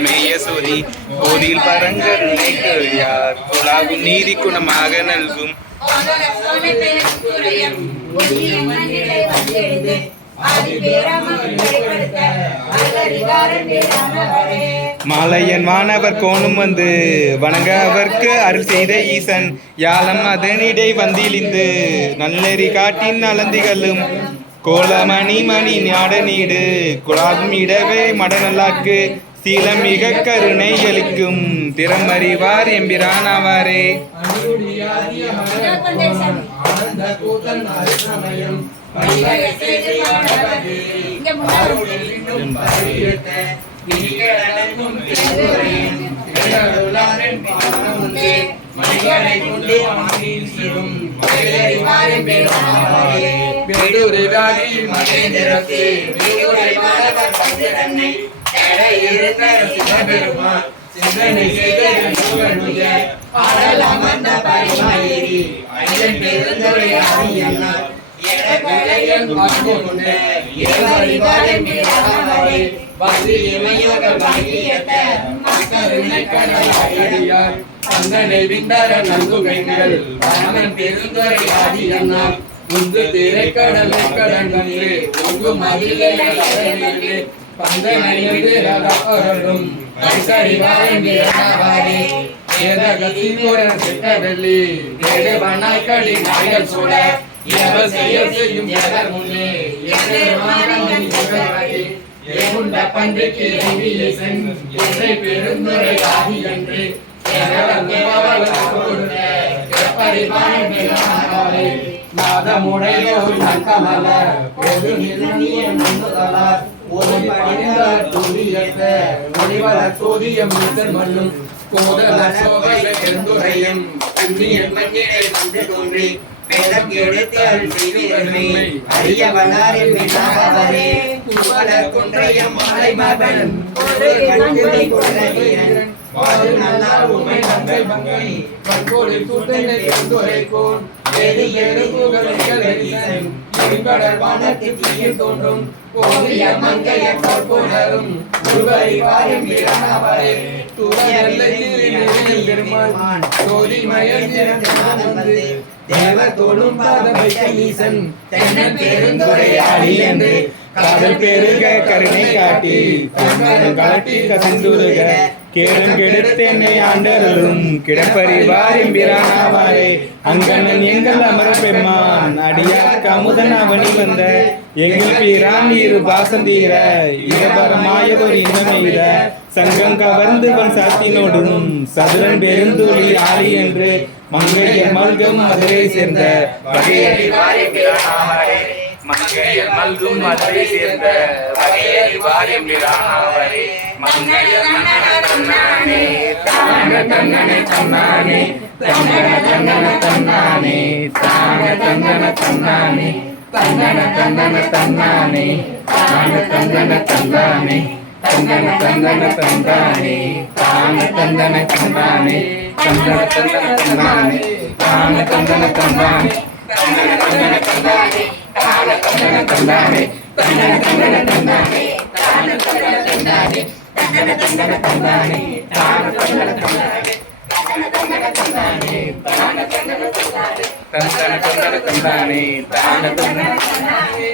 மேய சோதி கோதில் பரங்கருணைக்கு யார் கொலாகும் நீதி குணமாக நல்கும் மாலையன் வானவர் கோணும் வந்து வணங்க அவர்க்கு அருள் செய்த ஈசன் யாழம் அதனிடை வந்திலிந்து நல்லெறி காட்டின் அலந்திகளும் கோலமணி மணி ஞாட நீடு குழாகும் இடவே மடநல்லாக்கு சீலம் மிக கருணை அளிக்கும் திறமறிவார் எம்பிரான் ஆவாரே. சிந்தனை செய்த விந்தர நல்குகைகள் ராமன் பெருந்துரை ஆதி அண்ணார் உந்து திரைக்கடலை கடங்கன்று உங்கு மதிலே பந்தனையது ரதப்பரலும் கைசறிவாரே ஏதகத்தினுடன் சிட்டதல்லி ஏடு வண்ணாய்களி நாயல் சூட எவர் செய்யும் எவர் முன்னே ஏகுண்ட பன்றிக்கு எதை பெருந்துரை ஆதி என்று நாதமுடையோர் நக்கமல ஒரு நிர்ணய நம்புதலார் ஒரு பணிந்தார் துரியத்த ஒளிவளர் சோதியம் மண்ணும் கோதல சோகை பெருந்துரையும் புண்ணியம் மண்ணிடை வந்து தோன்றி வேதம் எடுத்தால் செய்வீர்கள் அரிய வளாரில் விண்ணாவரே துவளர் குன்றையம் மாலை மகன் ஒரு கண்களை கொள்ளவீரன் வாது நல்லார் உமை மங்கை மங்கை கண்கோடி கூட்டனை பெருந்துரைக்கோன் ஏது எருகுகள் கடல் வானத்தில் தீயில் தோன்றும் கோவிய மங்கைய கற்போனரும் ஒருவரை வாயும் வீரனவரே பெருமான் சோதி மயந்து தேவர் தோடும் பாதமை ஈசன் தென்னன் பெருந்துரையாடி என்று காதல் பெருக கருணை காட்டி கலட்டி கசிந்துருக கேடும் கெடுத்தென்னை ஆண்டரும் கிடப்பறிவார் எம்பிரானாவாரே அங்கனன் எங்கள் அமர பெம்மான் அடியார் கமுதன் அவனி வந்த எங்கள் பீரான் இரு பாசந்தீர இரபரமாயதொரு இனமெய்த சங்கம் கவர்ந்துவன் சாத்தினோடும் சதுரன் பெருந்தூளி ஆளி என்று மங்கையர் மல்கம் மதுரை சேர்ந்த வகையறிவார் எம்பிரானாவாரே மங்கையர் மல்கும் மதுரை சேர்ந்த வகையறிவார் எம்பிரானாவாரே மங்கையர் தன்னானே தன்னனை தன்னானே தன்னன தன்னன தன்னானே தான தன்னன தன்னானே தன்னன தன்னன தன்னானே தான தன்னன தன்னானே தன்னன தன்னன தன்னானே தான தன்னன தன்னானே தன்னன தன்னன தன்னானே தான தன்னன தன்னானே தன்னன தன்னன தன்னானே தான தன்னன தன்னானே தன்னன தன்னன தன்னானே தான தன்னன தன்னானே தன்னன தன்னன தன்னானே தான தன்னன தன்னானே தன்னன தன்னன தன்னானே தான தன்னன தன்னானே தன்னன தன்னன தன்னானே தான தன்னன தன்னானே